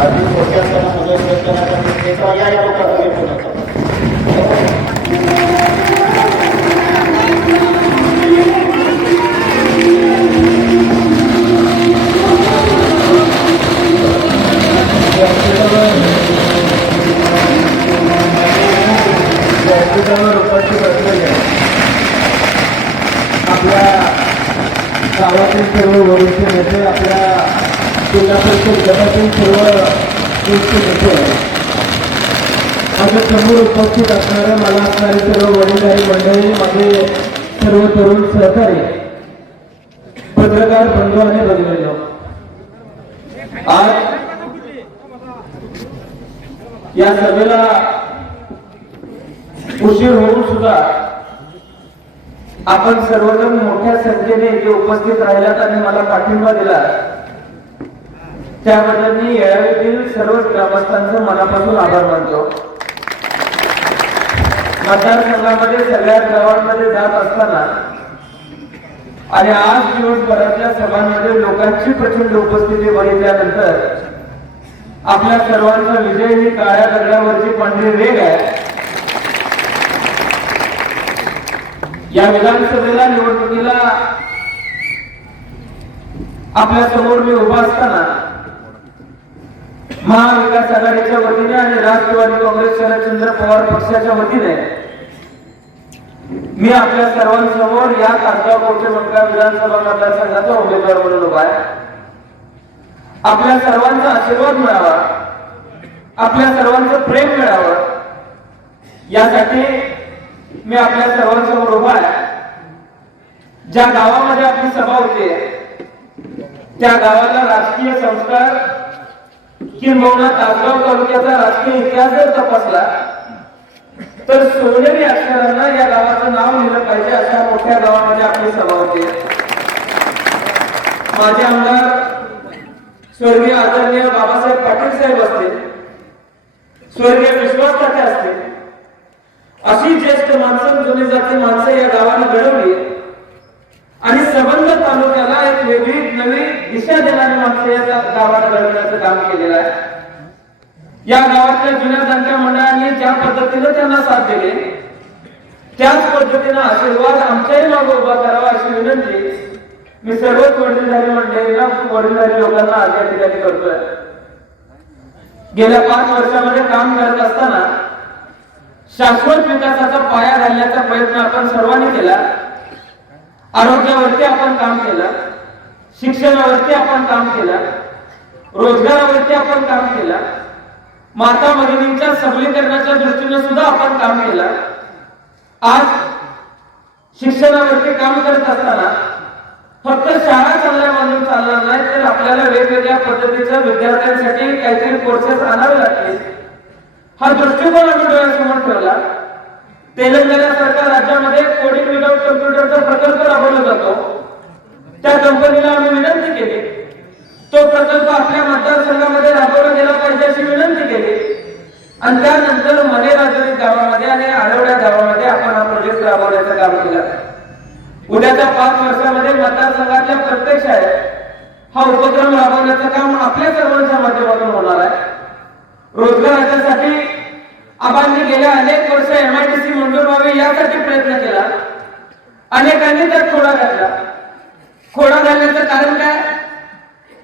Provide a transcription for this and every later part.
आधी थोडक्यात त्यांना मदत करताना या या लोकांना आपल्या गावातील सर्व वरिष्ठ नेते आपल्या माझ्यासमोर उपस्थित असणाऱ्या मला असणारे सर्व वडीलधारी मंडळी माझे सर्व तरुण सहकारी पत्रकार बंधू आणि बंधू आज या सभेला उशीर होऊन सुद्धा आपण सर्वजण मोठ्या संख्येने इथे उपस्थित राहिलात आणि मला पाठिंबा दिला त्याबद्दल मी येळावीतील सर्वच ग्रामस्थांचं मनापासून आभार मानतो. मतदारसंघामध्ये सगळ्या गावांमध्ये जात असताना आणि आज दिवसभरातल्या सभांमध्ये लोकांची प्रचंड उपस्थिती बघितल्यानंतर आपल्या सर्वांचा विजय ही काळ्या दगडावरची पांढरी रेग आहे. या विधानसभेला निवडणुकीला आपल्यासमोर मी उभा असताना महाविकास आघाडीच्या वतीने आणि राष्ट्रवादी काँग्रेस शरदचंद्र पवार पक्षाच्या वतीने मी आपल्या सर्वांसमोर या तासगाव कोटे मंगळा विधानसभा मतदारसंघाचा उमेदवार म्हणून उभा आहे. आपल्या सर्वांचा आशीर्वाद मिळावा. आपल्या सर्वांचं प्रेम मिळावं. यासाठी मी आपल्या सर्वांसमोर उभा आहे. ज्या गावामध्ये आपली सभा होते त्या गावाला राजकीय संस्कार किंबहुना तासगाव तालुक्याचा राजकीय इतिहास जर तपासला तर सोनेरी अक्षरांना या गावाचं नाव लिहिलं पाहिजे अशा मोठ्या गावामध्ये आपली सभा होते माझे आमदार स्वर्गीय आदरणीय बाबासाहेब पाटील साहेब असतील स्वर्गीय विश्वास असते असतील अशी ज्येष्ठ माणसं जुनी जाती माणसं या आणि संबंध तालुक्याला एक वेगळी नवी दिशा देणारी माणसं या गावाला घडवण्याचं काम केलेलं आहे. या गावातल्या जुन्या जाणत्या मंडळांनी ज्या पद्धतीनं त्यांना साथ दिली त्याच पद्धतीनं आशीर्वाद आमच्याही मागे उभा करावा अशी विनंती मी सर्वच वडीलधारी मंडळींना वडीलधारी लोकांना आज या ठिकाणी करतोय. गेल्या पाच वर्षामध्ये काम करत असताना शाश्वत विकासाचा पाया घालण्याचा प्रयत्न आपण सर्वांनी केला. आरोग्यावरती आपण काम केलं शिक्षणावरती आपण काम केलं रोजगारावरती आपण काम केलं माता भगिनींच्या सबलीकरणाच्या दृष्टीने सुद्धा आपण काम केलं. आज शिक्षणावरती काम करत असताना फक्त शाळा चालल्या बांधून चालणार नाही तर आपल्याला वेगवेगळ्या पद्धतीच्या विद्यार्थ्यांसाठी काहीतरी कोर्सेस आणावे लागतील. हा दृष्टिकोन आम्ही डोळ्यासमोर ठेवला. तेलंगणासारख्या राज्यामध्ये कोडिंग विदाउट कम्प्युटरचा प्रकल्प राबवला जातो. त्या कंपनीला आम्ही विनंती केली. तो प्रकल्प आपल्या मतदारसंघामध्ये राबवला गेला पाहिजे अशी विनंती केली. आणि त्यानंतर मने राजरी गावामध्ये आणि आढवड्या गावामध्ये आपण हा प्रोजेक्ट राबवण्याचं काम केलं. उद्याच्या पाच वर्षामध्ये मतदारसंघातल्या प्रत्येक शाळेत हा उपक्रम राबवण्याचं काम आपल्या सर्वांच्या माध्यमातून होणार आहे. रोजगाराच्यासाठी आबांनी गेल्या अनेक वर्ष एमआयडीसी मंजूर व्हावी यासाठी प्रयत्न केला. अनेकांनी त्यात खोडा घातला. खोडा घालण्याचं कारण काय?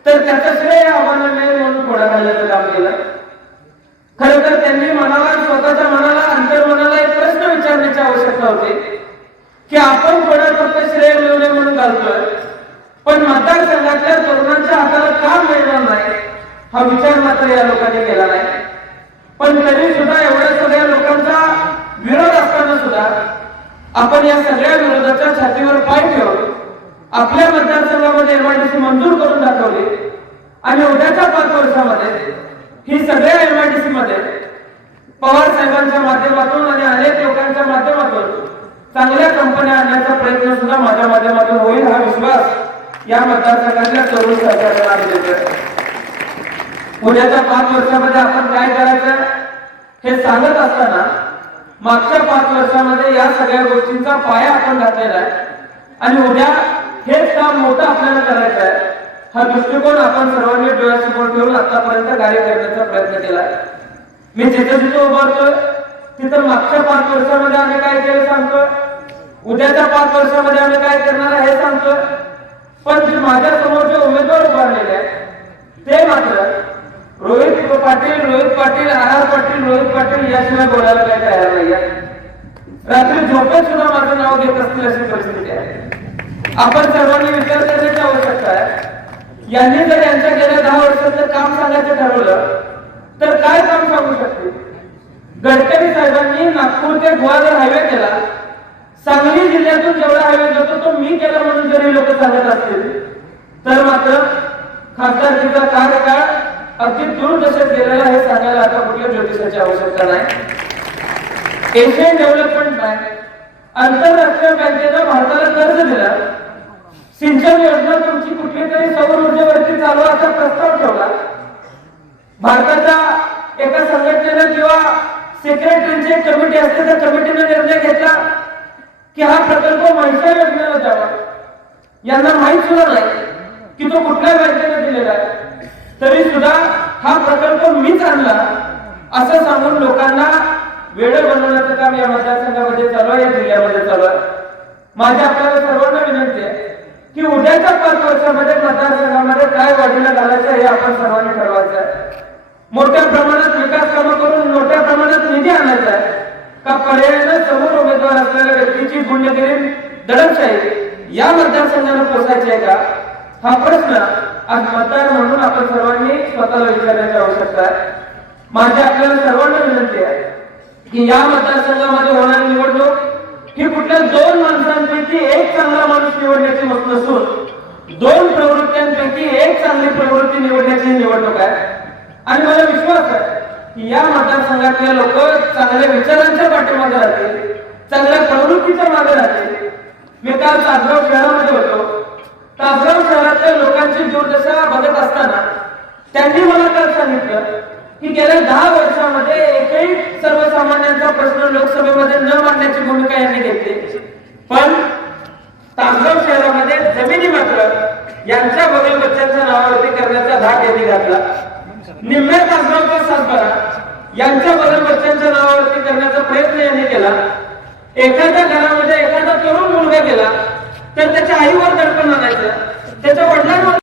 तर त्याचं श्रेय आव्हानं नाही म्हणून खोडा घालण्याचं काम केलं. खरं तर त्यांनी मनाला स्वतःच्या मनाला अंतर्मनाला एक प्रश्न विचारण्याची आवश्यकता होती. की आपण खोडा फक्त श्रेय मिळवणे म्हणून घालतोय पण मतदारसंघातल्या तरुणांच्या हाताला काम मिळणार नाही? हा विचार मात्र या लोकांनी केला नाही पण तरी सुद्धा एवढ्या सगळ्या लोकांचा विरोध असताना सुद्धा आपण या सगळ्या विरोधाच्या छातीवर पाय ठेवून आपल्या मतदारसंघामध्ये एमआयडीसी मंजूर करून दाखवली आणि उद्याच्या पाच वर्षामध्ये ही सगळ्या एमआयडीसी मध्ये पवार साहेबांच्या माध्यमातून आणि अनेक लोकांच्या माध्यमातून चांगल्या कंपन्या आणण्याचा प्रयत्न सुद्धा माझ्या माध्यमातून होईल हा विश्वास या मतदारसंघातल्या तरुण सहकार्याला उद्याच्या पाच वर्षामध्ये आपण काय करायचं हे सांगत असताना मागच्या पाच वर्षामध्ये या सगळ्या गोष्टींचा पाया आपण घातलेला आहे. आणि उद्या हेच काम मोठं आपल्याला करायचं आहे. हा दृष्टिकोन आपण सर्वांनी डोळ्यासमोर ठेवून आतापर्यंत कार्य करण्याचा प्रयत्न केला मी जिथं जिथं उभारतोय तिथं मागच्या पाच वर्षामध्ये आम्ही काय केलं सांगतोय? उद्याच्या पाच वर्षामध्ये आम्ही काय करणार आहे हे सांगतोय. पण जे माझ्यासमोर जे उमेदवार उभारलेले आहेत ते मात्र रोहित पाटील रोहित पाटील आर आर पाटील रोहित पाटील याशिवाय बोलायला काही तयार नाही रात्री झोपेत सुद्धा माझं नाव घेत असतील अशी परिस्थिती आहे. आपण सर्वांनी विचार करण्याची आवश्यकता आहे. यांनी जर यांच्या गेल्या दहा वर्षाचं काम सांगायचं ठरवलं तर काय काम सांगू शकते गडकरी साहेबांनी नागपूर ते जर हायवे केला सांगली जिल्ह्यातून जेवढा हायवे जातो तो मी केला म्हणून जरी लोक सांगत असतील तर मात्र खासदारकीचा कार्यकाळ दूर गेलेला हे सांगायला आता कुठल्या ज्योतिषाची आवश्यकता नाही. एशियन डेव्हलपमेंट बँक आंतरराष्ट्रीय बँकेनं भारताला कर्ज दिला. सिंचन योजना तुमची कुठली तरी सौर ऊर्जेवरती चालू असा प्रस्ताव ठेवला. भारताच्या एका संघटनेनं किंवा सेक्रेटरीची एक कमिटी असते त्या कमिटीने निर्णय घेतला की हा प्रकल्प महिला योजनेला द्यावा यांना माहीत सुद्धा नाही की तो कुठल्या बँकेने दिलेला आहे. तरी सुद्धा हा प्रकल्प मीच आणला. असं सांगून लोकांना वेळ बनवण्याचं काम या मतदारसंघामध्ये चालू आहे या जिल्ह्यामध्ये चालू आहे. माझी आपल्याला सर्वांना विनंती आहे की उद्याच्या पाच वर्षामध्ये मतदारसंघामध्ये काय वाढीला घालायचं हे आपण सर्वांनी ठरवायचं आहे. मोठ्या प्रमाणात विकास कामं करून मोठ्या प्रमाणात निधी आणायचा आहे. का पर्यायानं समोर उमेदवार असलेल्या व्यक्तीची गुंडगिरी दडपशाही या मतदारसंघाला पोसायची आहे का? हा प्रश्न आज मतदार म्हणून आपण सर्वांनी स्वतःला विचारण्याची आवश्यकता आहे. माझी आपल्याला सर्वांना विनंती आहे की या मतदारसंघामध्ये होणारी निवडणूक ही कुठल्या दोन माणसांपैकी एक चांगला माणूस निवडण्याची मत नसून दोन प्रवृत्त्यांपैकी एक चांगली प्रवृत्ती निवडण्याची निवडणूक आहे. आणि मला विश्वास आहे की या मतदारसंघातले लोक चांगल्या विचारांच्या पाठीमागे राहतील चांगल्या प्रवृत्तीच्या मागे राहतील. मी काल तासगाव शहरामध्ये होतो. तासगाव शहरातल्या लोकांची दुर्दशा बघत असताना त्यांनी मला काल सांगितलं की गेल्या दहा वर्षामध्ये एकही सर्वसामान्यांचा प्रश्न लोकसभेमध्ये न मांडण्याची भूमिका यांनी घेतली. पण तासगाव शहरामध्ये जमिनी मात्र यांच्या बगल बच्चांच्या नावावरती करण्याचा धाक यांनी घातला. निम्म्या तासगावचा सातबारा यांच्या बगल बच्चांच्या नावावरती करण्याचा प्रयत्न यांनी केला. एखाद्या घरामध्ये एखादा तरुण मुलगा गेला तर त्याच्या आईवर दडपण आणायचं त्याच्या वडिलांवर